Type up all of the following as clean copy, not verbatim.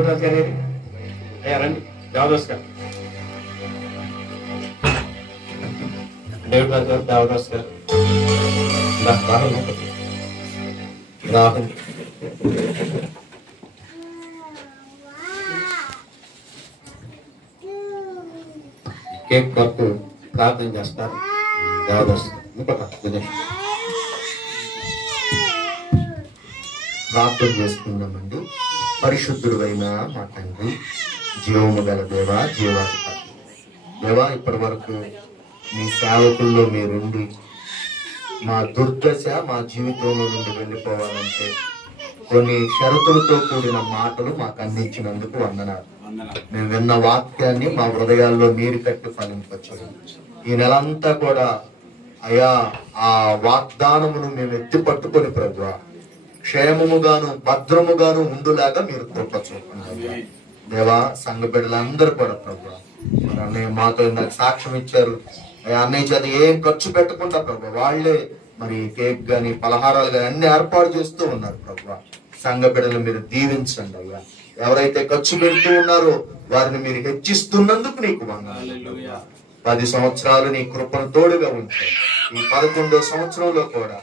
అయ్యా రండి, దేవదాస్ గారు, డేవిడ్ రాజు గారు, దేవదాస్ గారు రాహుల్ కేక్ కొరకు ప్రార్థన చేస్తారు. దేవదాస్ దినేష్ ప్రార్థన చేసుకుందామండి. పరిశుద్ధుడు అయిన మా తండ్రి, జీవము గల దేవ, జీవాధిపతి దేవా, ఇప్పటి వరకు మీ సేవకుల్లో మీరుండి మా దుర్దశ మా జీవితంలో నుండి వెళ్ళిపోవాలంటే కొన్ని షరతులతో కూడిన మాటలు మాకు అందించినందుకు వందనాలు. మేము విన్న వాక్యాన్ని మా హృదయాల్లో నీరు కట్టి ఫలింపచ్చు. ఈ నెలంతా కూడా అయా ఆ వాగ్దానమును మేము ఎత్తి పట్టుకొని ప్రభువా క్షేమముగాను భద్రముగాను ఉండులాగా మీరు కృప చూపండి దేవా. సంఘ బిడ్డలందరూ కూడా ప్రభువా మరి అన్నయ్య మాతో ఇందాక సాక్ష్యం ఇచ్చారు. అన్నయ్య చేత ఏం ఖర్చు పెట్టకుండా ప్రభు వాళ్ళే మరి కేక్ గాని పలహారాలు గాని అన్ని ఏర్పాటు చేస్తూ ఉన్నారు ప్రభు. సంఘ బిడ్డలు మీరు దీవించండి అయ్యా. ఎవరైతే ఖర్చు పెడుతూ ఉన్నారో వారిని మీరు హెచ్చిస్తున్నందుకు నీకు వందనాలు. 10 సంవత్సరాలు నీ కృపను తోడుగా ఉంచారు. ఈ 11వ సంవత్సరంలో కూడా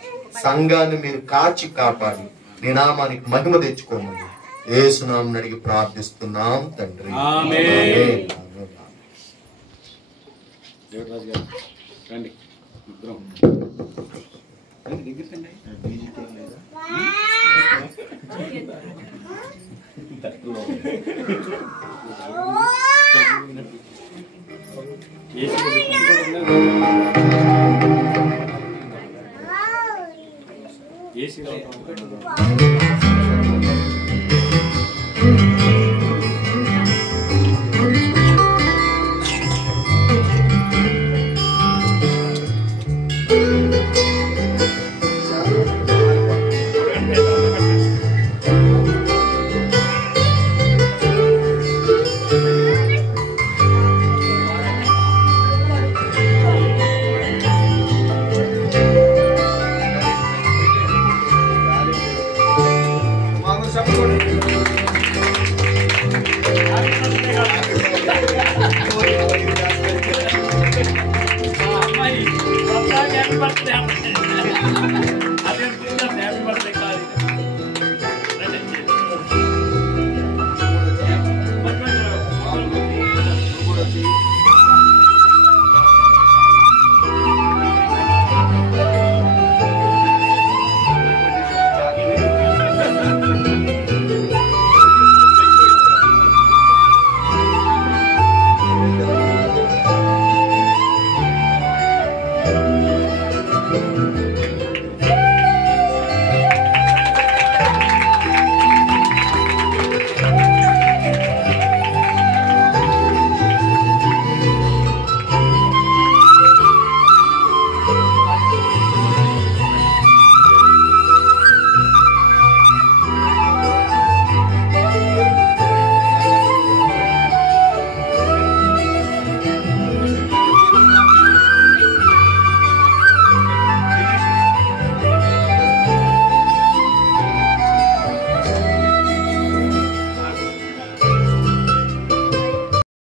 సంఘాన్ని మీరు కాచి కాపాడి నీ నామానికి మహిమ తెచ్చుకోమని యేసు నామమున అడిగి ప్రార్థిస్తున్నాం తండ్రి. ఆమేన్. దేవరాజు గారు రండి, ఇద్దరం ఏసీ